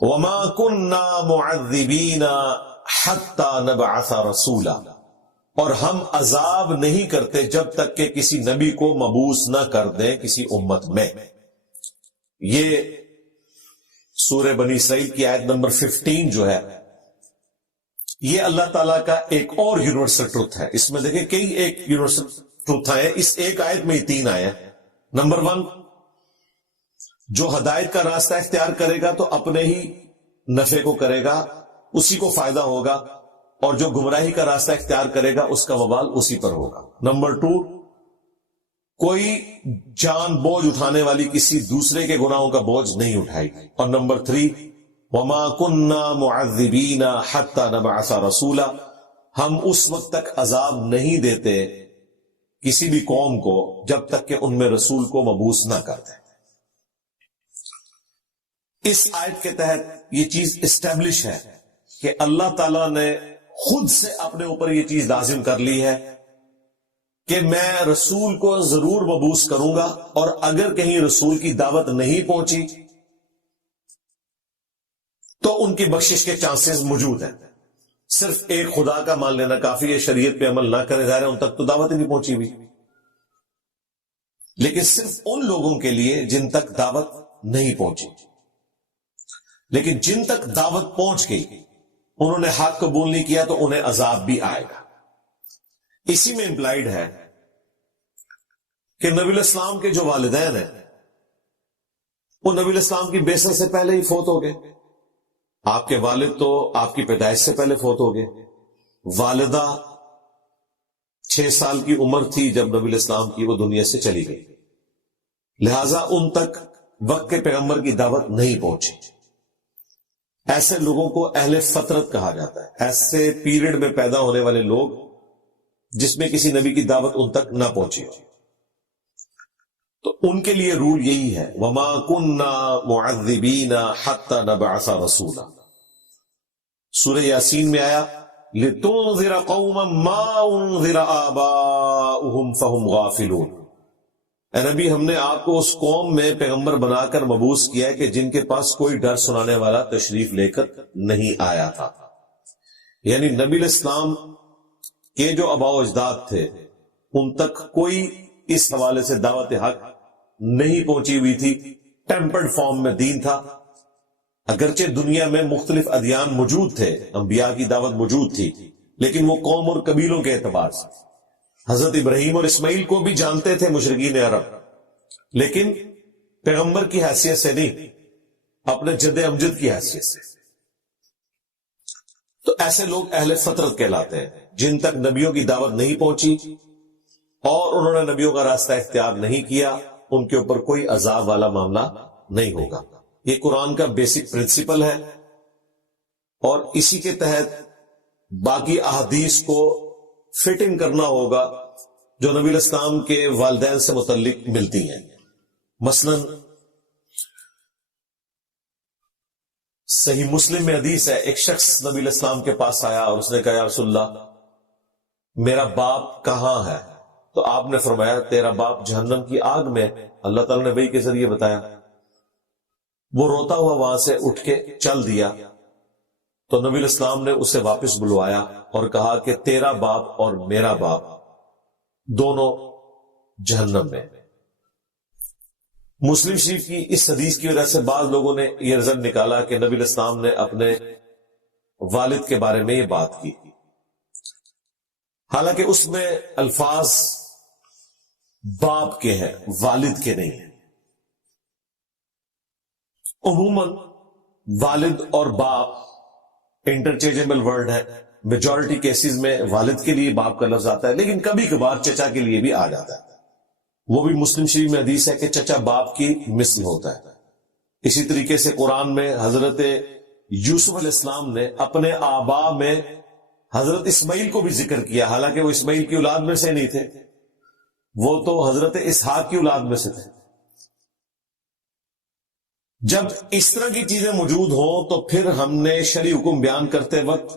وما كنا معذبین حتی نبعث رسولا، اور ہم عذاب نہیں کرتے جب تک کہ کسی نبی کو مبعوث نہ کر دیں کسی امت میں۔ یہ سورہ بنی اسرائیل کی آیت نمبر 15 جو ہے، یہ اللہ تعالیٰ کا ایک اور یونیورسل ٹروتھ ہے۔ اس میں دیکھیں کئی ایک یونیورسل ٹروتھ آئے، اس ایک آیت میں ہی 3 آئے۔ نمبر 1، جو ہدایت کا راستہ اختیار کرے گا تو اپنے ہی نفع کو کرے گا، اسی کو فائدہ ہوگا، اور جو گمراہی کا راستہ اختیار کرے گا اس کا وبال اسی پر ہوگا۔ نمبر 2، کوئی جان بوجھ اٹھانے والی کسی دوسرے کے گناہوں کا بوجھ نہیں اٹھائے گی۔ اور نمبر 3، وما كنا معذبین حتی نبعث رسولا، ہم اس وقت تک عذاب نہیں دیتے کسی بھی قوم کو جب تک کہ ان میں رسول کو مبعوث نہ کر دیں۔ اس آیت کے تحت یہ چیز اسٹیبلش ہے کہ اللہ تعالیٰ نے خود سے اپنے اوپر یہ چیز لازم کر لی ہے کہ میں رسول کو ضرور مبعوث کروں گا، اور اگر کہیں رسول کی دعوت نہیں پہنچی تو ان کی بخشش کے چانسز موجود ہیں۔ صرف ایک خدا کا مان لینا کافی ہے، شریعت پہ عمل نہ کرے، ظاہر ہے ان تک تو دعوت ہی نہیں پہنچی ہوئی، لیکن صرف ان لوگوں کے لیے جن تک دعوت نہیں پہنچی۔ لیکن جن تک دعوت پہنچ گئی، انہوں نے حق قبول نہیں کیا تو انہیں عذاب بھی آئے گا۔ اسی میں امپلائیڈ ہے کہ نبی الاسلام کے جو والدین ہیں وہ نبی الاسلام کی بعثت سے پہلے ہی فوت ہو گئے۔ آپ کے والد تو آپ کی پیدائش سے پہلے فوت ہو گئے، والدہ 6 سال کی عمر تھی جب نبی الاسلام کی وہ دنیا سے چلی گئی، لہذا ان تک وقت کے پیغمبر کی دعوت نہیں پہنچی۔ ایسے لوگوں کو اہل فطرت کہا جاتا ہے، ایسے پیریڈ میں پیدا ہونے والے لوگ جس میں کسی نبی کی دعوت ان تک نہ پہنچی ہو، تو ان کے لیے رول یہی ہے، وما كنا معذبین حتی نبعث رسولا۔ سورہ یاسین میں آیا لتنذر قوما ما انذر آباؤہم فہم غافلون، اے نبی ہم نے آپ کو اس قوم میں پیغمبر بنا کر مبعوث کیا ہے کہ جن کے پاس کوئی ڈر سنانے والا تشریف لے کر نہیں آیا تھا۔ یعنی نبی الاسلام کے جو آباء و اجداد تھے ان تک کوئی اس حوالے سے دعوت حق نہیں پہنچی ہوئی تھی، ٹیمپرڈ فارم میں دین تھا۔ اگرچہ دنیا میں مختلف ادیان موجود تھے، انبیاء کی دعوت موجود تھی، لیکن وہ قوم اور قبیلوں کے اعتبار سے حضرت ابراہیم اور اسماعیل کو بھی جانتے تھے مشرکین عرب، لیکن پیغمبر کی حیثیت سے نہیں، اپنے جد امجد کی حیثیت سے۔ تو ایسے لوگ اہل فطرت کہلاتے ہیں، جن تک نبیوں کی دعوت نہیں پہنچی اور انہوں نے نبیوں کا راستہ اختیار نہیں کیا، ان کے اوپر کوئی عذاب والا معاملہ نہیں ہوگا۔ یہ قرآن کا بیسک پرنسپل ہے، اور اسی کے تحت باقی احادیث کو فٹنگ کرنا ہوگا جو نبی الاسلام کے والدین سے متعلق ملتی ہیں۔ مثلا صحیح مسلم میں حدیث ہے، ایک شخص نبی الاسلام کے پاس آیا اور اس نے کہا یا رسول اللہ میرا باپ کہاں ہے؟ تو آپ نے فرمایا تیرا باپ جہنم کی آگ میں۔ اللہ تعالیٰ نے وحی کے ذریعے بتایا۔ وہ روتا ہوا وہاں سے اٹھ کے چل دیا، تو نبی الاسلام نے اسے واپس بلوایا اور کہا کہ تیرا باپ اور میرا باپ دونوں جہنم میں۔ مسلم شریف کی اس حدیث کی وجہ سے بعض لوگوں نے یہ رزلٹ نکالا کہ نبی الاسلام نے اپنے والد کے بارے میں یہ بات کی، حالانکہ اس میں الفاظ باپ کے ہیں، والد کے نہیں ہیں۔ عموماً والد اور باپ انٹرچینجبل ورڈ ہے، میجورٹی کیسز میں والد کے لیے باپ کا لفظ آتا ہے، لیکن کبھی کبھار چچا کے لیے بھی آ جاتا ہے۔ وہ بھی مسلم شریف میں حدیث ہے کہ چچا باپ کی مثل ہوتا ہے۔ اسی طریقے سے قرآن میں حضرت یوسف علیہ السلام نے اپنے آبا میں حضرت اسماعیل کو بھی ذکر کیا، حالانکہ وہ اسماعیل کی اولاد میں سے نہیں تھے، وہ تو حضرت اسحاق کی اولاد میں سے تھے۔ جب اس طرح کی چیزیں موجود ہوں تو پھر ہم نے شرعی حکم بیان کرتے وقت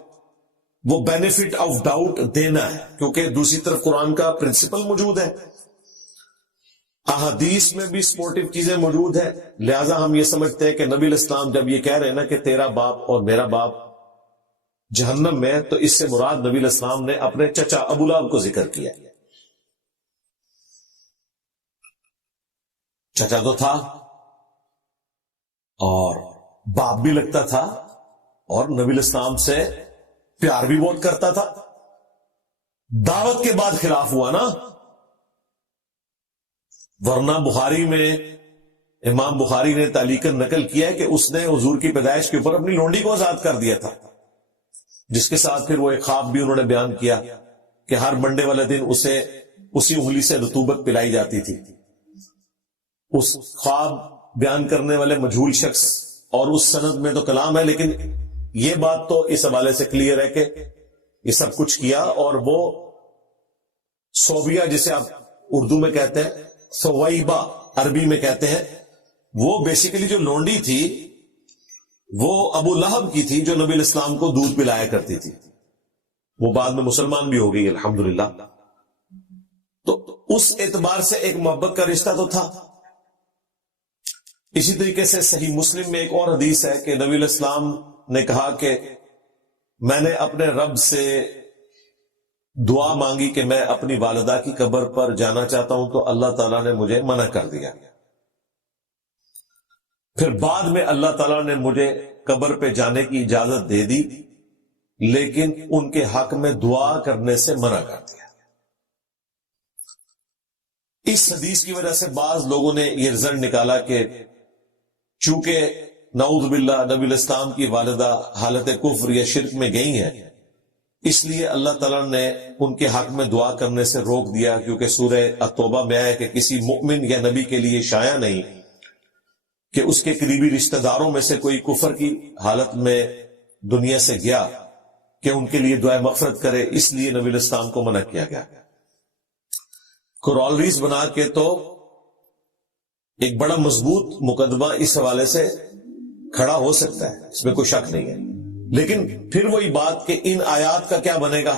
وہ بینیفٹ آف ڈاؤٹ دینا ہے، کیونکہ دوسری طرف قرآن کا پرنسپل موجود ہے۔ احادیث میں بھی سپورٹیو چیزیں موجود ہیں، لہذا ہم یہ سمجھتے ہیں کہ نبی علیہ السلام جب یہ کہہ رہے ہیں نا کہ تیرا باپ اور میرا باپ جہنم میں، تو اس سے مراد نبی علیہ السلام نے اپنے چچا ابو لہب کو ذکر کیا۔ چچا تو تھا اور باپ بھی لگتا تھا، اور نبی علیہ السلام سے پیار بھی بہت کرتا تھا۔ دعوت کے بعد خلاف ہوا نا، ورنہ بخاری میں امام بخاری نے تعلیقاً نقل کیا ہے کہ اس نے حضور کی پیدائش کے اوپر اپنی لونڈی کو آزاد کر دیا تھا، جس کے ساتھ پھر وہ ایک خواب بھی انہوں نے بیان کیا کہ ہر منڈے والے دن اسے اسی انگلی سے رطوبت پلائی جاتی تھی۔ اس خواب بیان کرنے والے مجہول شخص اور اس سند میں تو کلام ہے، لیکن یہ بات تو اس حوالے سے کلیئر ہے کہ یہ سب کچھ کیا، اور وہ صوبیہ جسے آپ اردو میں کہتے ہیں، سویبہ عربی میں کہتے ہیں، وہ بیسیکلی جو لونڈی تھی وہ ابو لہب کی تھی جو نبی علیہ السلام کو دودھ پلایا کرتی تھی۔ وہ بعد میں مسلمان بھی ہو گئی الحمدللہ۔ تو اس اعتبار سے ایک محبت کا رشتہ تو تھا۔ اسی طریقے سے صحیح مسلم میں ایک اور حدیث ہے کہ نبی علیہ السلام نے کہا کہ میں نے اپنے رب سے دعا مانگی کہ میں اپنی والدہ کی قبر پر جانا چاہتا ہوں، تو اللہ تعالیٰ نے مجھے منع کر دیا۔ پھر بعد میں اللہ تعالیٰ نے مجھے قبر پہ جانے کی اجازت دے دی، لیکن ان کے حق میں دعا کرنے سے منع کر دیا۔ اس حدیث کی وجہ سے بعض لوگوں نے یہ رزلٹ نکالا کہ چونکہ نعوذ باللہ نبی علیہ السلام کی والدہ حالت کفر یا شرک میں گئی ہیں، اس لیے اللہ تعالیٰ نے ان کے حق میں دعا کرنے سے روک دیا، کیونکہ سورہ التوبہ میں آیا کہ کسی مؤمن یا نبی کے لیے شایع نہیں کہ اس کے قریبی رشتہ داروں میں سے کوئی کفر کی حالت میں دنیا سے گیا کہ ان کے لیے دعائے مغفرت کرے، اس لیے نبی علیہ السلام کو منع کیا گیا۔ کورالریز بنا کے تو ایک بڑا مضبوط مقدمہ اس حوالے سے کھڑا ہو سکتا ہے، اس میں کوئی شک نہیں ہے، لیکن پھر وہی بات کہ ان آیات کا کیا بنے گا؟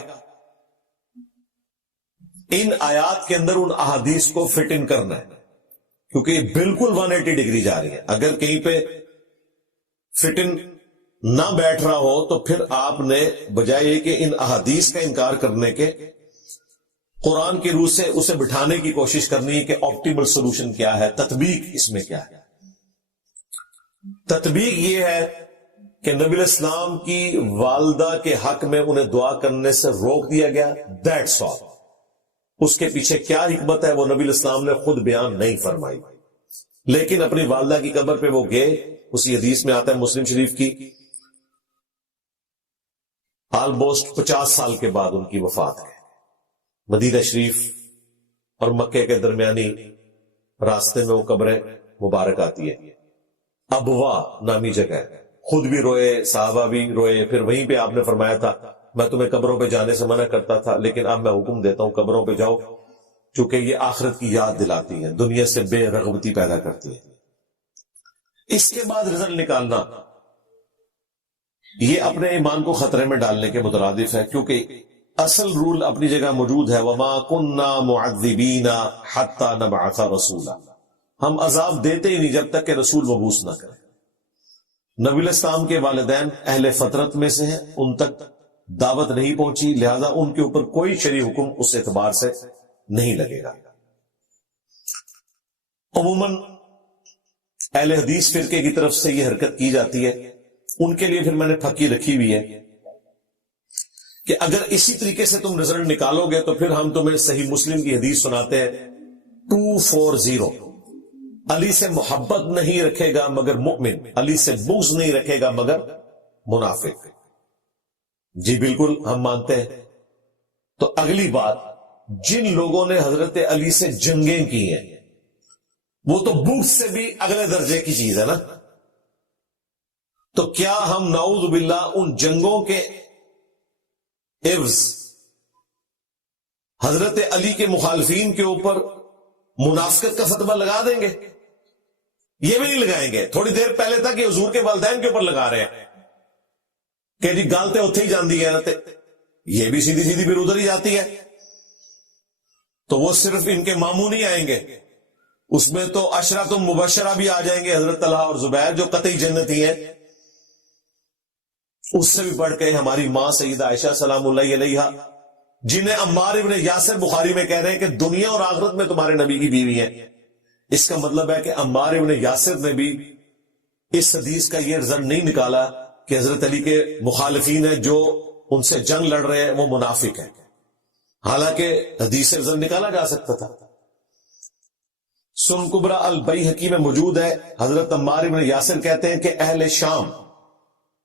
ان آیات کے اندر ان احادیث کو فٹ ان کرنا ہے، کیونکہ یہ بالکل 180 ڈگری جا رہی ہے۔ اگر کہیں پہ فٹ ان نہ بیٹھ رہا ہو تو پھر آپ نے بجائے یہ کہ ان احادیث کا انکار کرنے کے قرآن کی روح سے اسے بٹھانے کی کوشش کرنی ہے کہ آپٹیمل سولوشن کیا ہے، تطبیق اس میں کیا ہے۔ تطبیق یہ ہے کہ نبی علیہ السلام کی والدہ کے حق میں انہیں دعا کرنے سے روک دیا گیا، دیٹس آل۔ اس کے پیچھے کیا حکمت ہے وہ نبی علیہ السلام نے خود بیان نہیں فرمائی، لیکن اپنی والدہ کی قبر پہ وہ گئے۔ اسی حدیث میں آتا ہے مسلم شریف کی، آلموسٹ 50 سال کے بعد ان کی وفات ہے۔ مدینہ شریف اور مکے کے درمیانی راستے میں وہ قبر مبارک آتی ہے، ابوا نامی جگہ ہے۔ خود بھی روئے، صحابہ بھی روئے۔ پھر وہیں پہ آپ نے فرمایا تھا میں تمہیں قبروں پہ جانے سے منع کرتا تھا، لیکن اب میں حکم دیتا ہوں قبروں پہ جاؤ، چونکہ یہ آخرت کی یاد دلاتی ہے، دنیا سے بے رغبتی پیدا کرتی ہے۔ اس کے بعد رزلٹ نکالنا یہ اپنے ایمان کو خطرے میں ڈالنے کے مترادف ہے، کیونکہ اصل رول اپنی جگہ موجود ہے، وَمَا كُنَّا مُعَذِّبِينَ حَتَّى نَبْعَثَ رَسُولًا، ہم عذاب دیتے ہی نہیں جب تک کہ رسول مبعوث نہ کرے۔ نبی علیہ السلام کے والدین اہل فطرت میں سے ہیں، ان تک دعوت نہیں پہنچی، لہذا ان کے اوپر کوئی شرعی حکم اس اعتبار سے نہیں لگے گا۔ عموماً اہل حدیث فرقے کی طرف سے یہ حرکت کی جاتی ہے، ان کے لیے پھر میں نے پھکی رکھی ہوئی ہے کہ اگر اسی طریقے سے تم رزلٹ نکالو گے تو پھر ہم تمہیں صحیح مسلم کی حدیث سناتے ہیں 240، علی سے محبت نہیں رکھے گا مگر مؤمن، علی سے بغض نہیں رکھے گا مگر منافق۔ جی بالکل ہم مانتے ہیں۔ تو اگلی بات، جن لوگوں نے حضرت علی سے جنگیں کی ہیں وہ تو بغض سے بھی اگلے درجے کی چیز ہے نا، تو کیا ہم نعوذ باللہ ان جنگوں کے عوض حضرت علی کے مخالفین کے اوپر منافقت کا فتویٰ لگا دیں گے؟ یہ بھی نہیں لگائیں گے۔ تھوڑی دیر پہلے تک یہ حضور کے والدین کے اوپر لگا رہے ہیں کہ جی گالتے اتھے ہی جان دی گئے، یہ بھی سیدھی پھر ادھر ہی جاتی ہے، تو وہ صرف ان کے ماموں نہیں آئیں گے، اس میں تو عشرۃ مبشرہ بھی آ جائیں گے، حضرت طلحہ اور زبیر جو قطعی جنتی ہیں. اس سے بھی بڑھ کے ہماری ماں سیدہ عائشہ سلام اللہ علیہا، جنہیں عمار ابن یاسر بخاری میں کہہ رہے ہیں کہ دنیا اور آخرت میں تمہارے نبی کی بیوی ہیں. اس کا مطلب ہے کہ عمار ابن یاسر نے بھی اس حدیث کا یہ رزلٹ نہیں نکالا کہ حضرت علی کے مخالفین ہیں جو ان سے جنگ لڑ رہے ہیں وہ منافق ہیں، حالانکہ حدیث سے رزلٹ نکالا جا سکتا تھا. سنن کبریٰ البیہقی میں موجود ہے، حضرت عمار ابن یاسر کہتے ہیں کہ اہل شام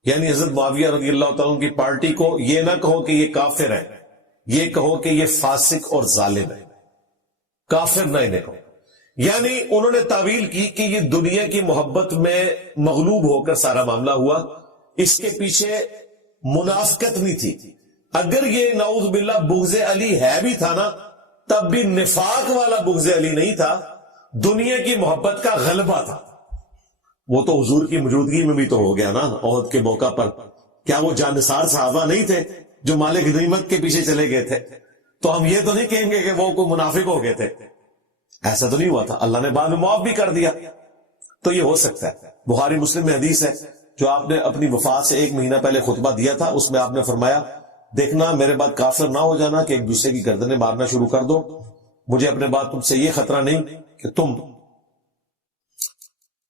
یعنی حضرت معاویہ رضی اللہ تعالیٰ عنہ کی پارٹی کو یہ نہ کہو کہ یہ کافر ہے، یہ کہو کہ یہ فاسق اور ظالم ہے، کافر نہ انہیں کہو. یعنی انہوں نے تعویل کی کہ یہ دنیا کی محبت میں مغلوب ہو کر سارا معاملہ ہوا، اس کے پیچھے منافقت نہیں تھی. اگر یہ نعوذ باللہ بغض علی ہے بھی تھا نا، تب بھی نفاق والا بغض علی نہیں تھا، دنیا کی محبت کا غلبہ تھا. وہ تو حضور کی موجودگی میں بھی تو ہو گیا نا احد کے موقع پر. کیا وہ جانثار صحابہ نہیں تھے جو مالک غنیمت کے پیچھے چلے گئے تھے؟ تو ہم یہ تو نہیں کہیں گے کہ وہ کوئی منافق ہو گئے تھے، ایسا تو نہیں ہوا تھا. اللہ نے بعد میں معاف بھی کر دیا. تو یہ ہو سکتا ہے. بخاری مسلم میں حدیث ہے جو آپ نے اپنی وفات سے 1 مہینہ پہلے خطبہ دیا تھا، اس میں آپ نے فرمایا دیکھنا میرے بعد کافر نہ ہو جانا کہ ایک دوسرے کی گردنیں مارنا شروع کر دو. مجھے اپنے بعد تم سے یہ خطرہ نہیں کہ تم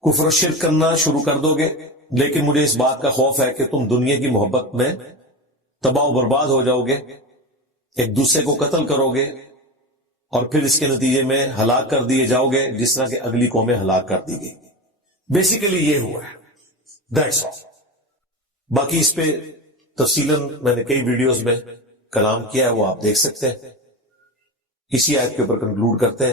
کفر و شرک کرنا شروع کر دو گے، لیکن مجھے اس بات کا خوف ہے کہ تم دنیا کی محبت میں تباہ و برباد ہو جاؤ گے، ایک دوسرے کو قتل کرو گے اور پھر اس کے نتیجے میں ہلاک کر دیے جاؤ گے جس طرح کہ اگلی قومیں ہلاک کر دی گئی. بیسیکلی یہ ہوا ہے. That's all. باقی اس پہ تفصیلاً میں نے کئی ویڈیوز میں کلام کیا ہے، وہ آپ دیکھ سکتے ہیں. اسی آیت کے اوپر کنکلوڈ کرتے ہیں.